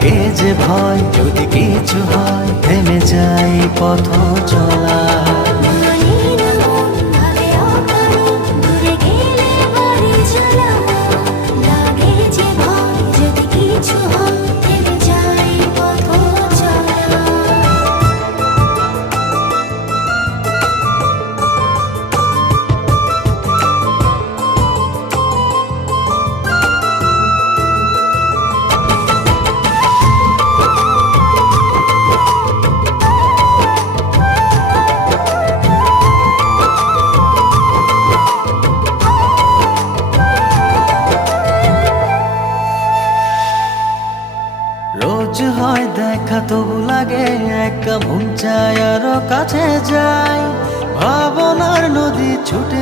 লাগে যে ভয়, যদি কিছু হয় থেমে যাই পথ চলা। রোজ হয় দেখা তবু লাগে একা, মন চায় আরো কাছে যাই, ভাবনার নদী ছুটে